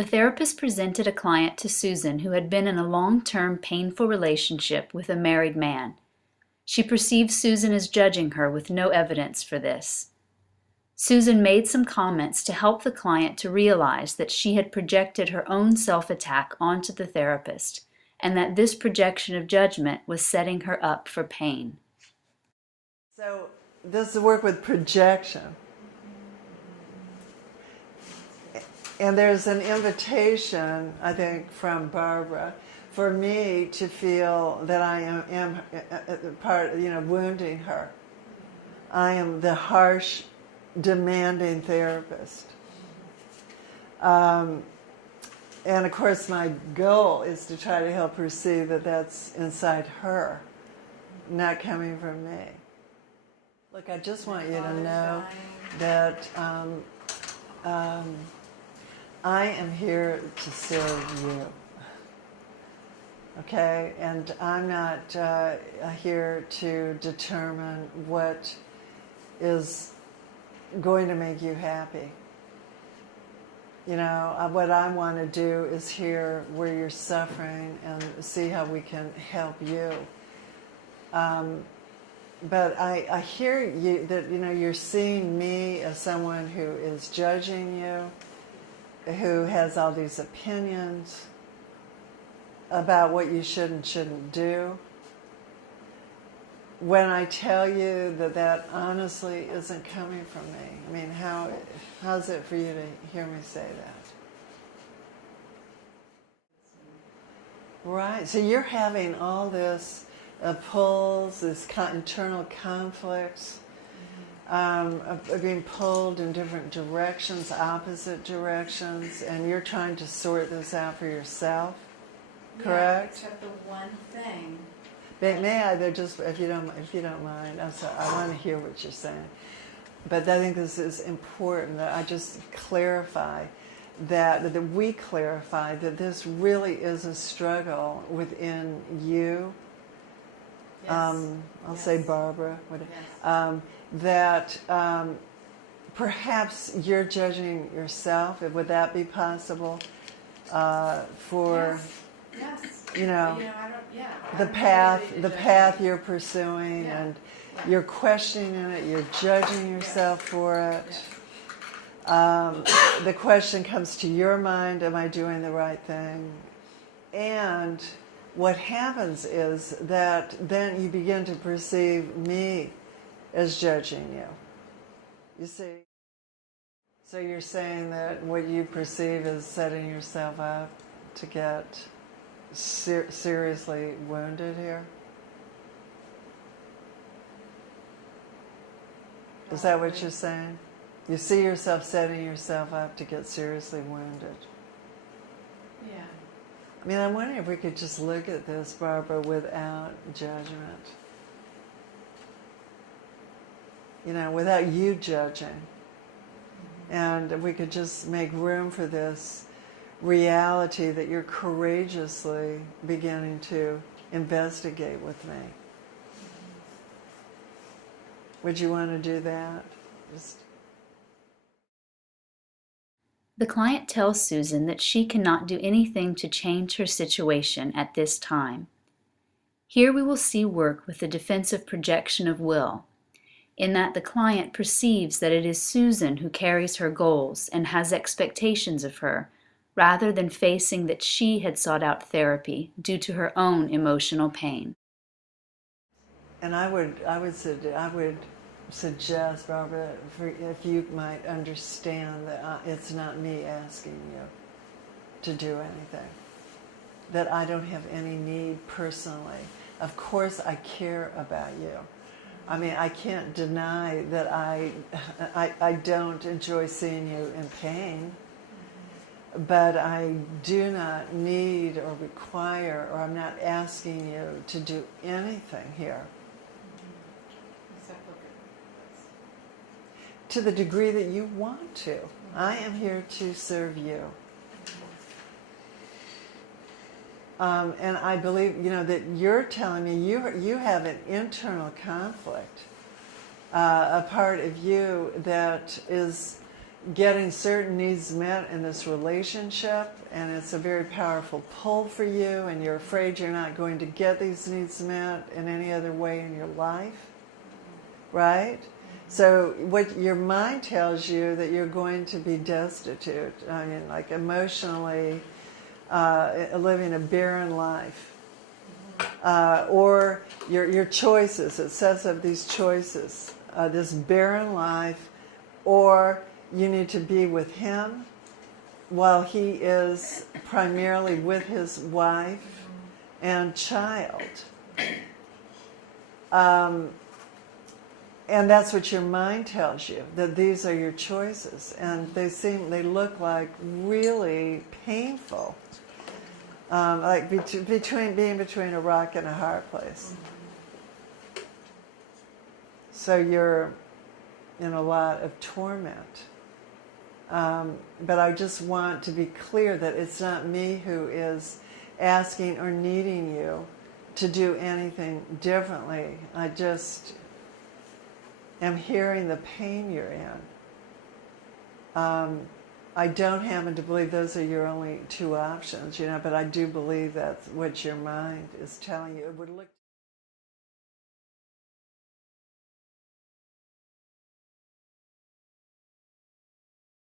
The therapist presented a client to Susan who had been in a long-term painful relationship with a married man. She perceived Susan as judging her with no evidence for this. Susan made some comments to help the client to realize that she had projected her own self-attack onto the therapist, and that this projection of judgment was setting her up for pain. So this is work with projection. And there's an invitation, I think, from Barbara, for me to feel that I am part, wounding her. I am the harsh, demanding therapist. And of course, my goal is to try to help her see that that's inside her, not coming from me. Look, I just want you to know that I am here to serve you. Okay? And I'm not here to determine what is going to make you happy. What I want to do is hear where you're suffering and see how we can help you. But I hear you that you're seeing me as someone who is judging you, who has all these opinions about what you should and shouldn't do. When I tell you that honestly isn't coming from me, I mean, how's it for you to hear me say that? Right, so you're having all this pulls, this internal conflicts, being pulled in different directions, opposite directions, and you're trying to sort this out for yourself, correct? Yeah, except the one thing. May I, if you don't mind, I'm sorry, I want to hear what you're saying. But I think this is important that I just clarify that we clarify that this really is a struggle within you. Yes. I'll Yes. say Barbara. Yes. That perhaps you're judging yourself. Would that be possible? For Yes. you know, I don't, yeah, the path you're pursuing, Yeah. and Yeah. you're questioning it. You're judging yourself for it. Yes. The question comes to your mind: am I doing the right thing? And what happens is that then you begin to perceive me as judging you. You see? So you're saying that what you perceive is setting yourself up to get seriously wounded here? Is that what you're saying? You see yourself setting yourself up to get seriously wounded. Yeah. I mean, I'm wondering if we could just look at this, Barbara, without judgment. Without you judging. And if we could just make room for this reality that you're courageously beginning to investigate with me. Would you want to do that? The client tells Susan that she cannot do anything to change her situation at this time. Here we will see work with the defensive projection of will, in that the client perceives that it is Susan who carries her goals and has expectations of her, rather than facing that she had sought out therapy due to her own emotional pain. And I would suggest, Barbara, if you might understand that it's not me asking you to do anything, that I don't have any need personally. Of course I care about you. I mean, I can't deny that I don't enjoy seeing you in pain, but I do not need or require, or I'm not asking you to do anything here. To the degree that you want to. I am here to serve you. And I believe, that you're telling me you have an internal conflict, a part of you that is getting certain needs met in this relationship, and it's a very powerful pull for you, and you're afraid you're not going to get these needs met in any other way in your life, right? So what your mind tells you that you're going to be destitute, I mean, like emotionally living a barren life. Or your choices, it says of these choices, this barren life, or you need to be with him while he is primarily with his wife and child. And that's what your mind tells you, that these are your choices. And they look like really painful. Like being between a rock and a hard place. So you're in a lot of torment. But I just want to be clear that it's not me who is asking or needing you to do anything differently. I just am hearing the pain you're in. I don't happen to believe those are your only two options, but I do believe that's what your mind is telling you. It would look